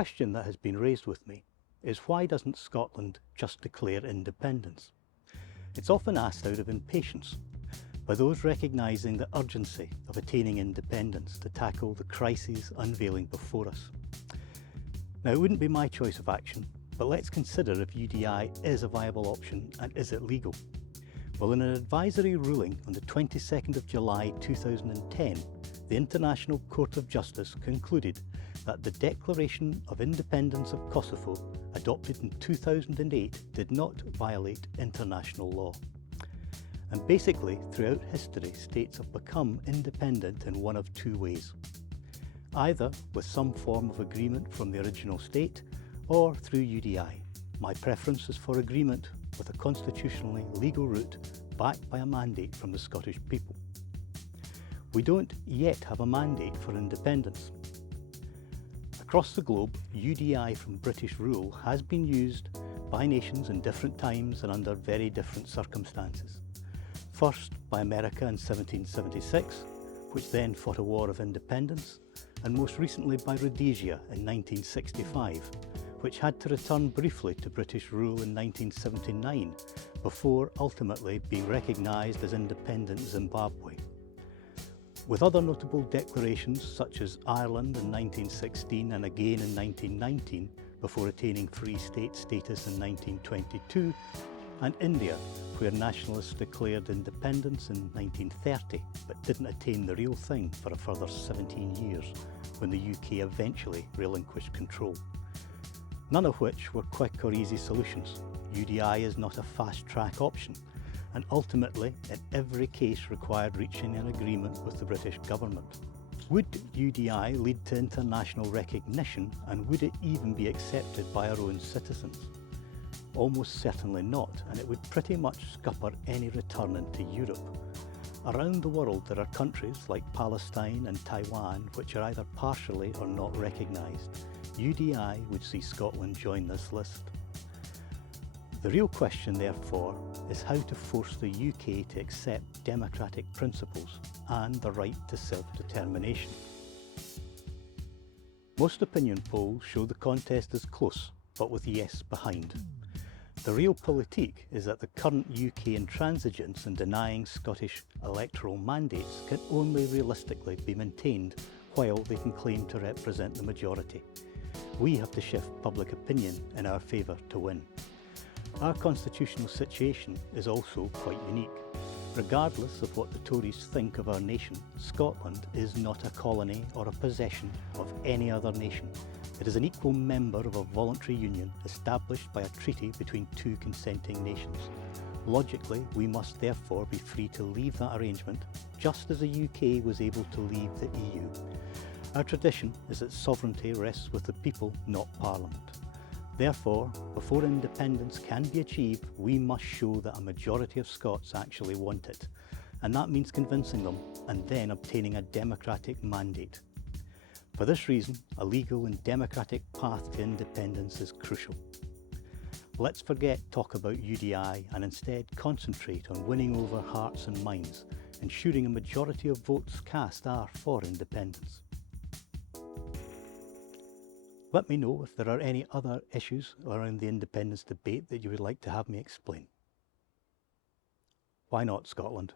question that has been raised with me is, why doesn't Scotland just declare independence? It's often asked out of impatience by those recognising the urgency of attaining independence to tackle the crises unveiling before us. Now, it wouldn't be my choice of action, but let's consider if UDI is a viable option and is it legal? Well, in an advisory ruling on the 22nd of July 2010, the International Court of Justice concluded that the Declaration of Independence of Kosovo, adopted in 2008, did not violate international law. And basically, throughout history, states have become independent in one of two ways. Either with some form of agreement from the original state, or through UDI. My preference is for agreement with a constitutionally legal route backed by a mandate from the Scottish people. We don't yet have a mandate for independence. Across the globe, UDI from British rule has been used by nations in different times and under very different circumstances. First by America in 1776, which then fought a war of independence, and most recently by Rhodesia in 1965, which had to return briefly to British rule in 1979 before ultimately being recognised as independent Zimbabwe. With other notable declarations such as Ireland in 1916 and again in 1919 before attaining Free State status in 1922, and India, where nationalists declared independence in 1930 but didn't attain the real thing for a further 17 years when the UK eventually relinquished control. None of which were quick or easy solutions. UDI is not a fast-track option, and ultimately, in every case, required reaching an agreement with the British government. Would UDI lead to international recognition, and would it even be accepted by our own citizens? Almost certainly not, and it would pretty much scupper any return into Europe. Around the world there are countries like Palestine and Taiwan which are either partially or not recognised. UDI would see Scotland join this list. The real question, therefore, is how to force the UK to accept democratic principles and the right to self-determination. Most opinion polls show the contest is close, but with yes behind. The real politique is that the current UK intransigence in denying Scottish electoral mandates can only realistically be maintained while they can claim to represent the majority. We have to shift public opinion in our favour to win. Our constitutional situation is also quite unique. Regardless of what the Tories think of our nation, Scotland is not a colony or a possession of any other nation. It is an equal member of a voluntary union established by a treaty between two consenting nations. Logically, we must therefore be free to leave that arrangement, just as the UK was able to leave the EU. Our tradition is that sovereignty rests with the people, not Parliament. Therefore, before independence can be achieved, we must show that a majority of Scots actually want it, and that means convincing them and then obtaining a democratic mandate. For this reason, a legal and democratic path to independence is crucial. Let's forget talk about UDI and instead concentrate on winning over hearts and minds, ensuring a majority of votes cast are for independence. Let me know if there are any other issues around the independence debate that you would like to have me explain. Why not Scotland?